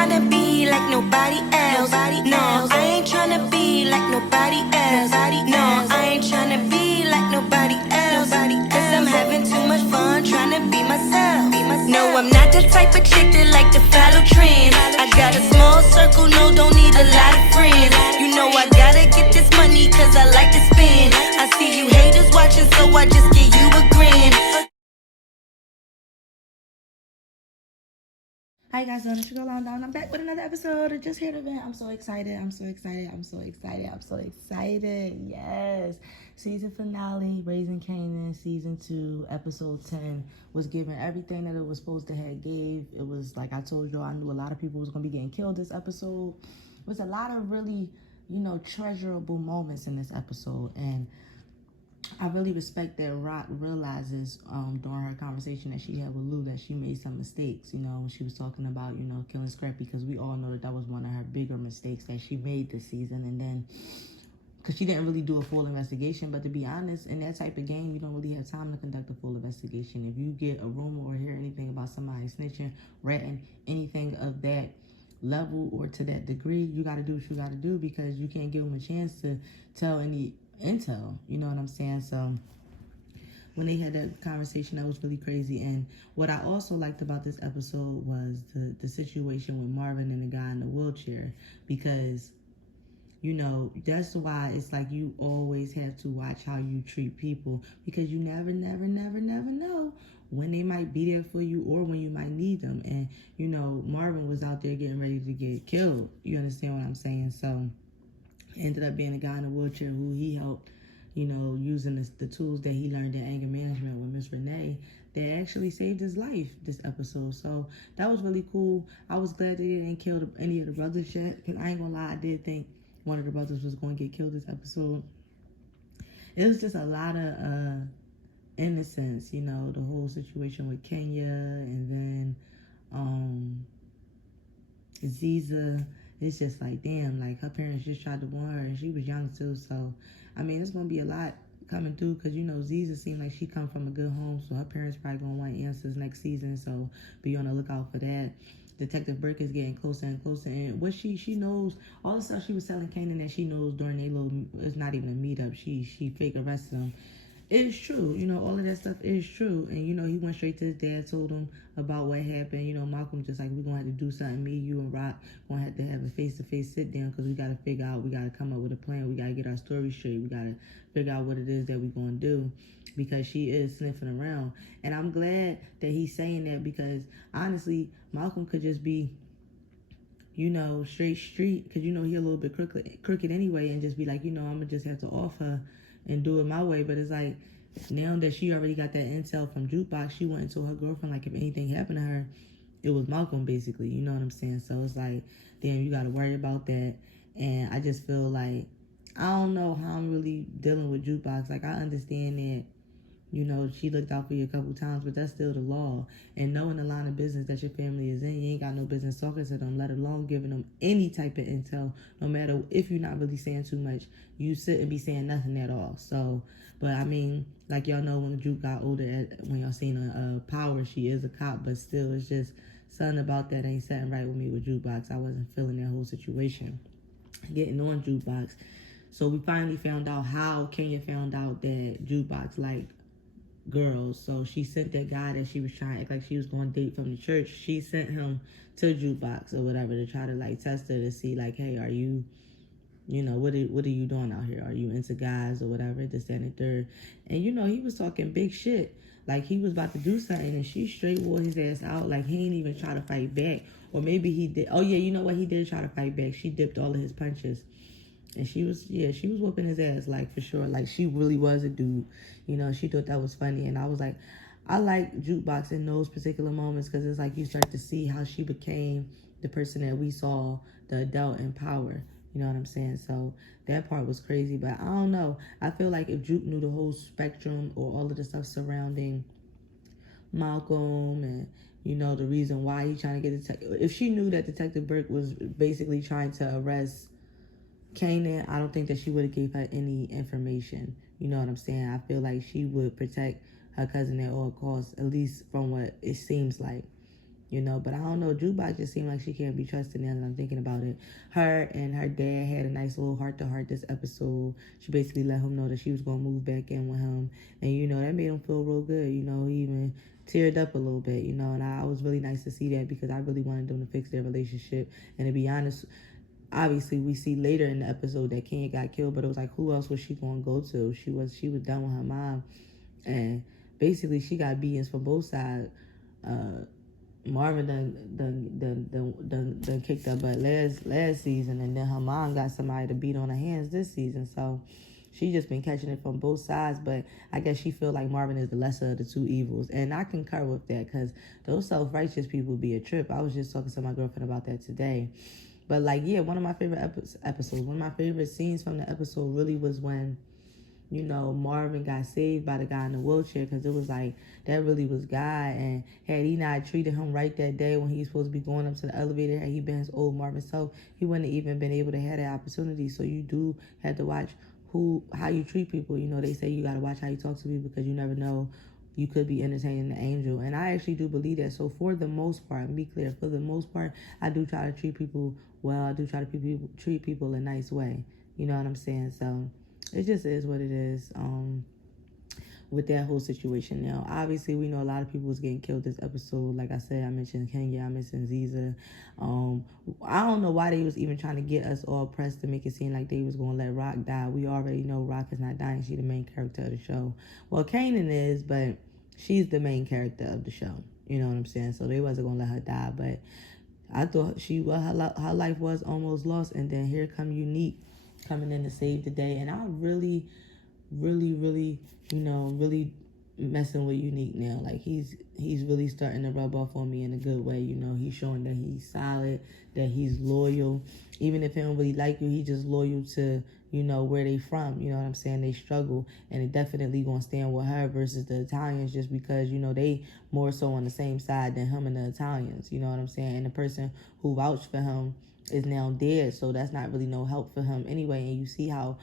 tryna be like nobody else. No, I ain't tryna be like nobody else. No, I ain't tryna be like nobody else. Cause I'm having too much fun tryna be myself. No, I'm not the type of chick that like to follow trends. I got a small circle, no, don't need a lot of friends. You know I gotta get this money cause I like to spend. I see you haters watching, so I just give you a grin. Hi guys, so it's your girl down. I'm back with another episode of Justheretovent. I'm so excited. Yes. Season finale, Raising Kanan, season 2, episode 10 was given everything that it was supposed to have gave. It was like I told y'all, I knew a lot of people was gonna be getting killed this episode. It was a lot of really, treasurable moments in this episode, and I really respect that Rock realizes during her conversation that she had with Lou that she made some mistakes, when she was talking about, killing Scrappy, because we all know that that was one of her bigger mistakes that she made this season. And then, because she didn't really do a full investigation, but to be honest, in that type of game, you don't really have time to conduct a full investigation. If you get a rumor or hear anything about somebody snitching, ratting, anything of that level or to that degree, you got to do what you got to do, because you can't give them a chance to tell any intel, you know what I'm saying? So when they had that conversation, that was really crazy. And what I also liked about this episode was the situation with Marvin and the guy in the wheelchair, because that's why it's like you always have to watch how you treat people, because you never know when they might be there for you or when you might need them. And Marvin was out there getting ready to get killed, you understand what I'm saying? So ended up being a guy in a wheelchair who he helped, using the tools that he learned in anger management with Miss Renee, that actually saved his life this episode. So that was really cool. I was glad they didn't kill any of the brothers yet, because I ain't gonna lie, I did think one of the brothers was going to get killed this episode. It was just a lot of innocence, the whole situation with Kenya, and then Ziza. It's just like, damn, like her parents just tried to warn her, and she was young too. So, I mean, it's gonna be a lot coming through, because Ziza seemed like she come from a good home, so her parents probably gonna want answers next season. So be on the lookout for that. Detective Burke is getting closer and closer, and what she knows, all the stuff she was telling Kanan that she knows during their little, it's not even a meetup. She fake arrested him. It's true, all of that stuff is true. And, he went straight to his dad, told him about what happened. Malcolm just like, we're going to have to do something. Me, you, and Rock going to have a face-to-face sit-down, because we got to figure out, we got to come up with a plan. We got to get our story straight. We got to figure out what it is that we're going to do, because she is sniffing around. And I'm glad that he's saying that, because, honestly, Malcolm could just be, straight street, because, he a little bit crooked anyway, and just be like, I'm going to just have to off her and do it my way. But it's like, now that she already got that intel from Jukebox, she went and told her girlfriend, like, if anything happened to her, it was Malcolm, basically. You know what I'm saying? So it's like, damn, you got to worry about that. And I just feel like, I don't know how I'm really dealing with Jukebox. Like, I understand that, she looked out for you a couple times, but that's still the law. And knowing the line of business that your family is in, you ain't got no business talking to them, let alone giving them any type of intel. No matter if you're not really saying too much, you sit and be saying nothing at all. So, but I mean, like y'all know, when Juke got older, when y'all seen her Power, she is a cop, but still, it's just something about that ain't sitting right with me with Jukebox. I wasn't feeling that whole situation. Getting on Jukebox. So we finally found out how Kenya found out that Jukebox like girls. So she sent that guy that she was trying to act like she was going to date from the church. She sent him to Jukebox or whatever to try to like test her to see like, hey, are you, what are you doing out here? Are you into guys or whatever? This, that, and the third. And he was talking big shit. Like he was about to do something, and she straight wore his ass out. Like he ain't even try to fight back. Or maybe he did. Oh yeah, you know what? He did try to fight back. She dipped all of his punches. And she was whooping his ass, like, for sure. Like, she really was a dude. She thought that was funny. And I was like, I like Jukebox in those particular moments, because it's like you start to see how she became the person that we saw, the adult in Power. You know what I'm saying? So that part was crazy. But I don't know. I feel like if Juke knew the whole spectrum or all of the stuff surrounding Malcolm and, the reason why he trying to get if she knew that Detective Burke was basically trying to arrest Kanan, I don't think that she would have gave her any information. You know what I'm saying? I feel like she would protect her cousin at all costs, at least from what it seems like. you know. But I don't know, Jukebox just seemed like she can't be trusted now that I'm thinking about it. Her and her dad had a nice little heart-to-heart this episode. She basically let him know that she was going to move back in with him. And, you know, that made him feel real good. You know, he even teared up a little bit, you know. And I was really nice to see that because I really wanted them to fix their relationship. And to be honest, obviously we see later in the episode that Kenya got killed, but it was like, who else was she going to go to? She was done with her mom. And basically she got beatings from both sides. Marvin done kicked her butt last season, and then her mom got somebody to beat on her hands this season. So she just been catching it from both sides. But I guess she feel like Marvin is the lesser of the two evils, and I concur with that because those self-righteous people be a trip. I was just talking to my girlfriend about that today. But like, yeah, one of my favorite episodes, one of my favorite scenes from the episode really was when, you know, Marvin got saved by the guy in the wheelchair, because it was like, that really was God. And had he not treated him right that day when he was supposed to be going up to the elevator, had he been his old Marvin self, he wouldn't have even been able to have that opportunity. So you do have to watch how you treat people. You know, they say you got to watch how you talk to people because you never know, you could be entertaining an angel. And I actually do believe that. So for the most part, and be clear, for the most part, I do try to treat people well. I do try to treat people a nice way. You know what I'm saying? So it just is what it is with that whole situation. Now, obviously, we know a lot of people was getting killed this episode. Like I said, I mentioned Kenya, I mentioned Ziza. I don't know why they was even trying to get us all pressed to make it seem like they was going to let Rock die. We already know Rock is not dying. She's the main character of the show. Well, Kanan is, but she's the main character of the show. You know what I'm saying? So they wasn't going to let her die. But I thought her life was almost lost. And then here come Unique coming in to save the day. And I really, you know, really messing with Unique now. Like, he's really starting to rub off on me in a good way. You know, he's showing that he's solid, that he's loyal. Even if he don't really like you, he just loyal to, you know, where they from. You know what I'm saying? They struggle, and they definitely gonna stand with her versus the Italians, just because, you know, they more so on the same side than him and the Italians. You know what I'm saying? And the person who vouched for him is now dead, so that's not really no help for him anyway. And you see how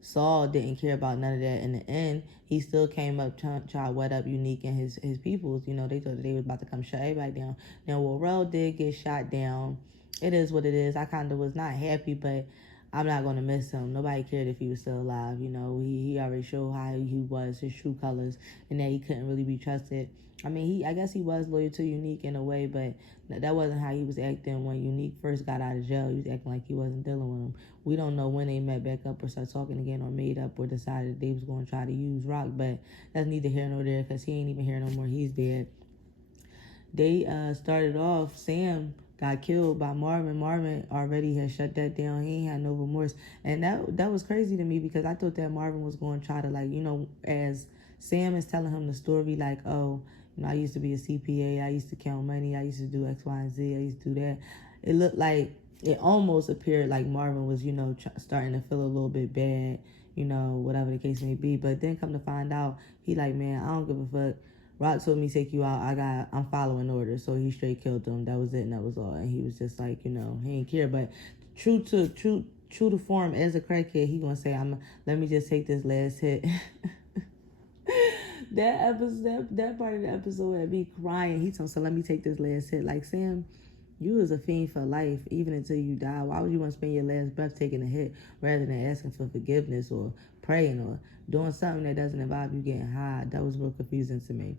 Saul didn't care about none of that in the end. He still came up try to wet up Unique and his peoples. You know, they thought that they was about to come shut everybody down. Now, Warrell did get shot down. It is what it is. I kind of was not happy, but I'm not going to miss him. Nobody cared if he was still alive. You know, he already showed how he was, his true colors, and that he couldn't really be trusted. I mean, I guess he was loyal to Unique in a way, but that wasn't how he was acting when Unique first got out of jail. He was acting like he wasn't dealing with him. We don't know when they met back up or started talking again or made up or decided they was going to try to use Rock, but that's neither here nor there because he ain't even here no more. He's dead. They started off, Sam got killed by Marvin. Marvin already had shut that down. He ain't had no remorse. And that was crazy to me because I thought that Marvin was going to try to, like, you know, as Sam is telling him the story, like, oh, you know, I used to be a CPA. I used to count money. I used to do X, Y, and Z. I used to do that. It looked like, it almost appeared like Marvin was, you know, starting to feel a little bit bad, you know, whatever the case may be. But then come to find out, he like, man, I don't give a fuck. Rock told me take you out. I'm following orders. So he straight killed them. That was it, and that was all. And he was just like, you know, he didn't care. But true to form as a crackhead, he gonna say, let me just take this last hit. that part of the episode had me crying. He told me, so let me take this last hit. Like, Sam, you was a fiend for life, even until you die. Why would you want to spend your last breath taking a hit rather than asking for forgiveness or praying or doing something that doesn't involve you getting high? That was real confusing to me.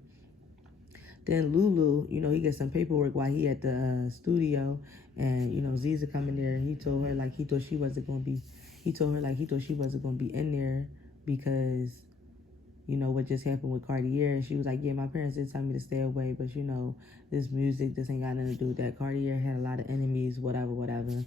Then Lulu, you know, he gets some paperwork while he at the studio, and, you know, Ziza coming there, and he told her, like, he thought she wasn't going to be in there because, you know, what just happened with Cartier. She was like, yeah, my parents did tell me to stay away, but, you know, this music, this ain't got nothing to do with that. Cartier had a lot of enemies, whatever.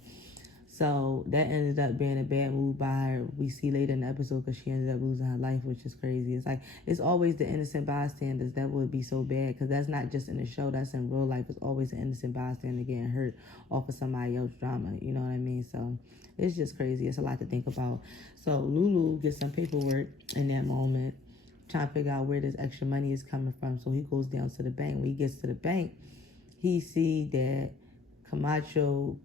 So that ended up being a bad move by her. We see later in the episode because she ended up losing her life, which is crazy. It's like, it's always the innocent bystanders that would be so bad, because that's not just in the show, that's in real life. It's always an innocent bystander getting hurt off of somebody else's drama. You know what I mean? So it's just crazy. It's a lot to think about. So Lulu gets some paperwork in that moment, trying to figure out where this extra money is coming from. So he goes down to the bank. When he gets to the bank, he see that Camacho,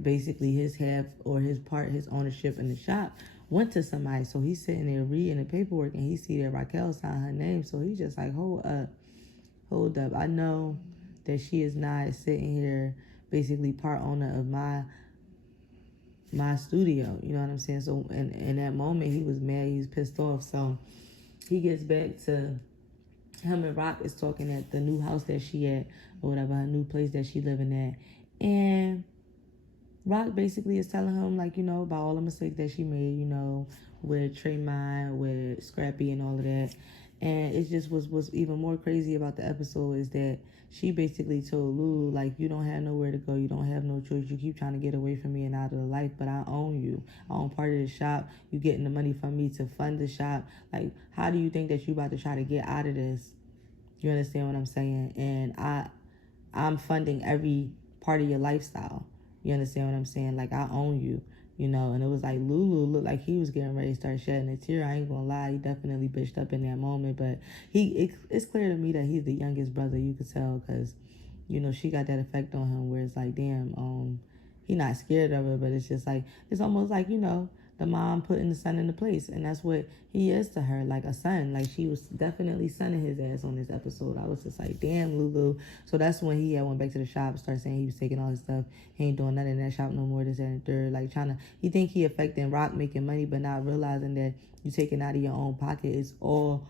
basically his half or his part, his ownership in the shop, went to somebody. So he's sitting there reading the paperwork, and he see that Raquel signed her name. So he's just like, hold up. I know that she is not sitting here basically part owner of my studio. You know what I'm saying? So in that moment, he was mad. He was pissed off. So he gets back to him and Rock is talking at the new house that she at or whatever, her new place that she living at. And Rock basically is telling him, like, about all the mistakes that she made, with Tremont, with Scrappy and all of that. And it just was even more crazy about the episode is that she basically told Lulu, like, you don't have nowhere to go. You don't have no choice. You keep trying to get away from me and out of the life, but I own you. I own part of the shop. You getting the money from me to fund the shop. Like, how do you think that you about to try to get out of this? You understand what I'm saying? And I'm funding every part of your lifestyle. You understand what I'm saying? Like, I own you, And it was like Lulu looked like he was getting ready to start shedding a tear. I ain't gonna lie, he definitely bitched up in that moment. But it's clear to me that he's the youngest brother. You could tell because, she got that effect on him where it's like, damn, he not scared of her, but it's just like, it's almost like, the mom putting the son into place. And that's what he is to her, like a son. Like, she was definitely sonning his ass on this episode. I was just like, damn, Lulu. So that's when he went back to the shop, started saying he was taking all his stuff. He ain't doing nothing in that shop no more, this, that, and third. Like, he think he affecting Rock making money, but not realizing that you taking out of your own pocket is all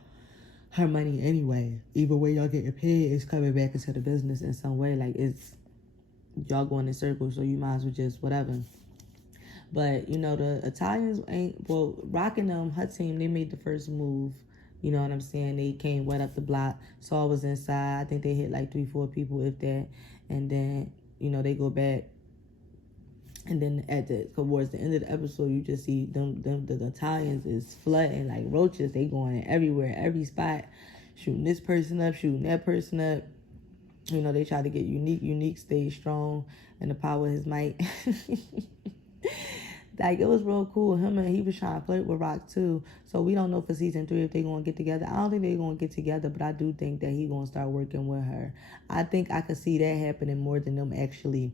her money anyway. Either way y'all getting paid, it's coming back into the business in some way. Like, it's y'all going in circles, so you might as well just whatever. But, the Italians rocking them, her team, they made the first move. You know what I'm saying? They came wet up the block. Saul was inside. I think they hit like 3-4 people, if that. And then, they go back. And then towards the end of the episode, you just see the Italians is flooding like roaches. They going everywhere, every spot, shooting this person up, shooting that person up. They try to get Unique stay strong in the power of his might. Like, it was real cool. He was trying to flirt with Rock, too. So we don't know for season 3 if they're going to get together. I don't think they're going to get together, but I do think that he's going to start working with her. I think I could see that happening more than them actually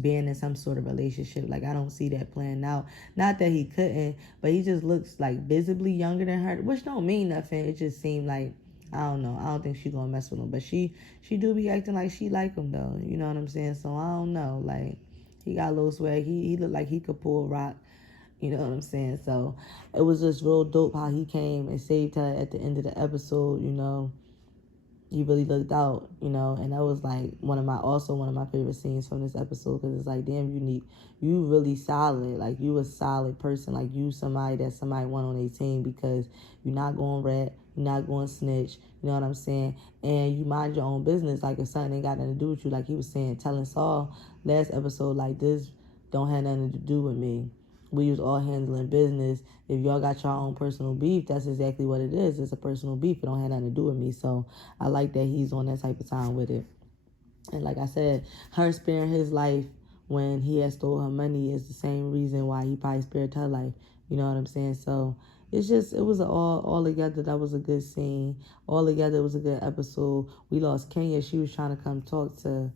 being in some sort of relationship. Like, I don't see that playing out. Not that he couldn't, but he just looks, like, visibly younger than her, which don't mean nothing. It just seemed like, I don't know. I don't think she's going to mess with him. But she do be acting like she like him, though. You know what I'm saying? So, I don't know. Like, he got a little swag. He looked like he could pull Rock. You know what I'm saying? So it was just real dope how he came and saved her at the end of the episode. He really looked out. And that was like one of my favorite scenes from this episode, because it's like, damn, Unique, you really solid. Like, you a solid person. Like, you somebody that somebody want on their team, because you're not going rat, you're not going snitch. You know what I'm saying? And you mind your own business. Like, if something ain't got nothing to do with you, like he was saying, telling Saul last episode, like, this don't have nothing to do with me. We was all handling business. If y'all got your own personal beef, that's exactly what it is. It's a personal beef. It don't have nothing to do with me. So I like that he's on that type of time with it. And like I said, her sparing his life when he had stole her money is the same reason why he probably spared her life. You know what I'm saying? So it was all together. That was a good scene. All together, it was a good episode. We lost Kenya. She was trying to come talk to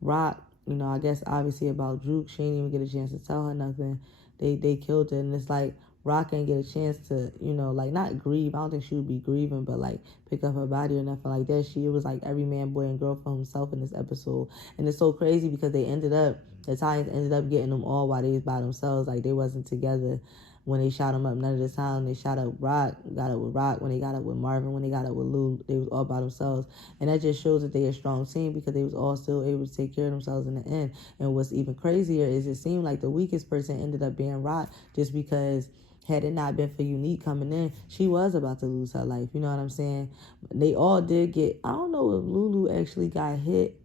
Rock. I guess obviously about Juke. She didn't even get a chance to tell her nothing. They killed her, and it's like Rock ain't get a chance to, like, not grieve. I don't think she would be grieving, but like pick up her body or nothing like that. It was like every man, boy, and girl for himself in this episode. And it's so crazy because the Italians ended up getting them all while they was by themselves. Like, they wasn't together when they shot him up none of the time. They shot up Rock, got up with Rock. When they got up with Marvin, when they got up with Lou, they was all by themselves. And that just shows that they a strong team, because they was all still able to take care of themselves in the end. And what's even crazier is it seemed like the weakest person ended up being Rock, just because had it not been for Unique coming in, she was about to lose her life. You know what I'm saying? They all did get, I don't know if Lulu actually got hit.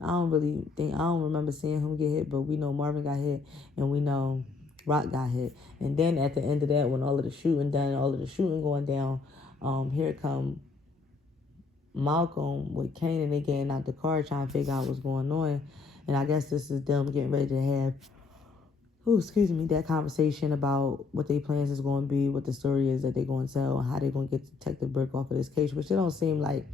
I don't remember seeing him get hit, but we know Marvin got hit, and we know Rock got hit. And then at the end of that, when all of the shooting going down, here come Malcolm with Kanan. They getting out the car trying to figure out what's going on. And I guess this is them getting ready to have, that conversation about what their plans is going to be, what the story is that they're going to tell, and how they're going to get Detective Burke off of this case, which it don't seem like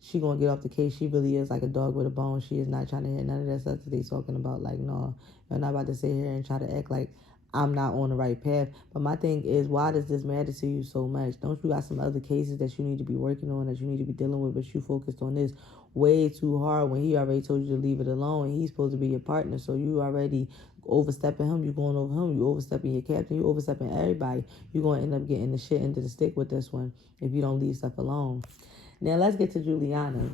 she going to get off the case. She really is like a dog with a bone. She is not trying to hear none of that stuff that they talking about. Like, no, you're not about to sit here and try to act like I'm not on the right path. But my thing is, why does this matter to you so much? Don't you got some other cases that you need to be working on, that you need to be dealing with, but you focused on this way too hard when he already told you to leave it alone, and he's supposed to be your partner, so you already overstepping him, you going over him, you overstepping your captain, you overstepping everybody. You're going to end up getting the shit into the stick with this one if you don't leave stuff alone. Now let's get to Juliana.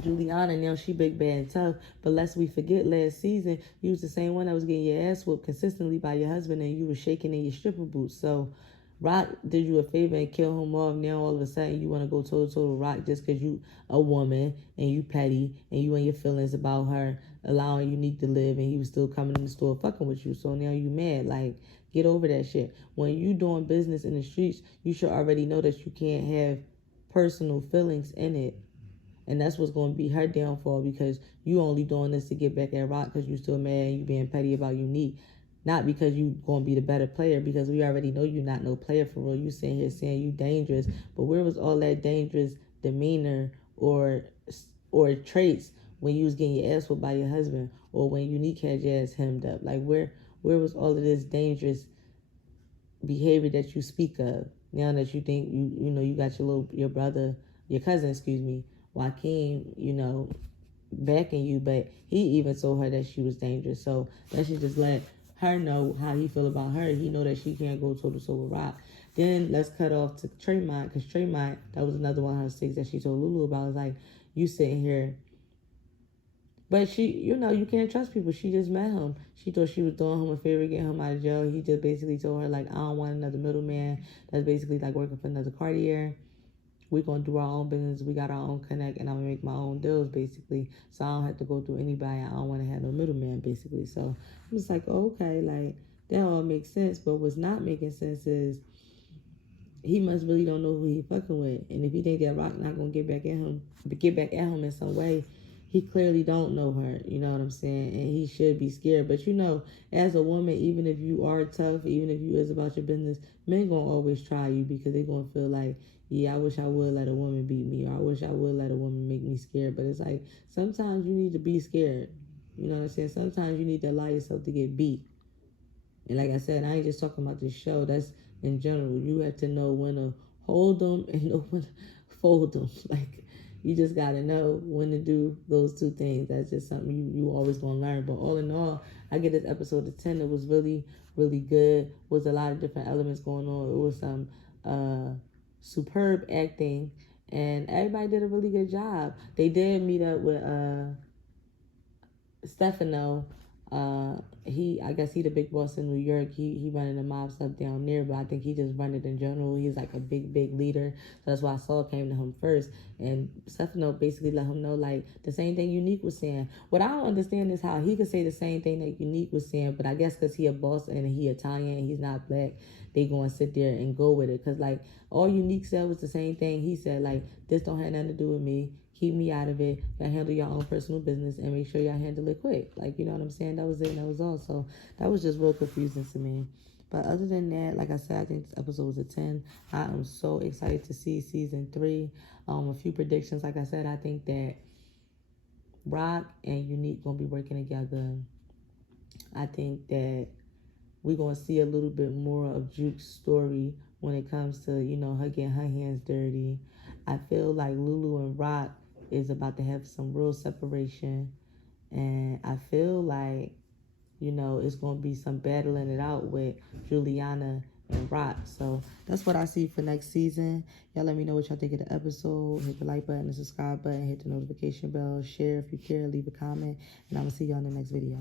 Juliana, now she big, bad, and tough. But lest we forget, last season, you was the same one that was getting your ass whooped consistently by your husband, and you were shaking in your stripper boots. So Rock did you a favor and kill him off. Now all of a sudden you want to go toe-to-toe to Rock just because you a woman and you petty and you and your feelings about her allowing Unique to live, and he was still coming in the store fucking with you. So now you mad. Like, get over that shit. When you doing business in the streets, you should already know that you can't have personal feelings in it. And that's what's going to be her downfall, because you only doing this to get back at Rock because you still mad and you being petty about Unique. Not because you going to be the better player, because we already know you not no player for real. You sitting here saying you dangerous, but where was all that dangerous demeanor or traits when you was getting your ass whooped by your husband, or when Unique had your ass hemmed up? Like, where was all of this dangerous behavior that you speak of? Now that you think you got your brother, your cousin, Joaquin, backing you, but he even told her that she was dangerous. So that should just let her know how he feel about her. He know that she can't go toe-to-toe with Rock. Then let's cut off to Tremont, because Tremont, that was another one of her six that she told Lulu about. It's like, you sitting here, but she, you can't trust people. She just met him. She thought she was doing him a favor, getting him out of jail. He just basically told her, like, I don't want another middleman that's basically like working for another Cartier. We're going to do our own business. We got our own connect, and I'm going to make my own deals, basically. So I don't have to go through anybody. I don't want to have no middleman, basically. So I'm just like, okay, like, that all makes sense. But what's not making sense is he must really don't know who he fucking with. And if he think that Rock not going to get back at him in some way, he clearly don't know her. You know what I'm saying? And he should be scared. But as a woman, even if you are tough, even if you is about your business, men going to always try you, because they going to feel like, yeah, I wish I would let a woman beat me, or I wish I would let a woman make me scared. But it's like, sometimes you need to be scared. You know what I'm saying? Sometimes you need to allow yourself to get beat. And like I said, I ain't just talking about this show. That's in general. You have to know when to hold them and know when to fold them. Like, you just got to know when to do those two things. That's just something you always going to learn. But all in all, I get this episode of 10. It was really, really good. Was a lot of different elements going on. It was some superb acting, and everybody did a really good job. They did meet up with Stefano. I guess he the big boss in New York. He running the mob stuff down there, but I think he just run it in general. He's like a big leader. So that's why Saul came to him first. And Stefano basically let him know, like, the same thing Unique was saying. What I don't understand is how he could say the same thing that Unique was saying, but I guess because he a boss and he Italian and he's not black, they going to sit there and go with it. Because, like, all Unique said was the same thing. He said, like, this don't have nothing to do with me. Keep me out of it. Y'all handle your own personal business and make sure y'all handle it quick. Like, you know what I'm saying? That was it, and that was all. So that was just real confusing to me. But other than that, like I said, I think this episode was a 10. I am so excited to see season 3. A few predictions. Like I said, I think that Rock and Unique going to be working together. I think that we're going to see a little bit more of Juke's story when it comes to, her getting her hands dirty. I feel like Lulu and Rock is about to have some real separation. And I feel like, it's going to be some battling it out with Juliana and Rock. So that's what I see for next season. Y'all let me know what y'all think of the episode. Hit the like button, the subscribe button, hit the notification bell, share if you care, leave a comment. And I'm going to see y'all in the next video.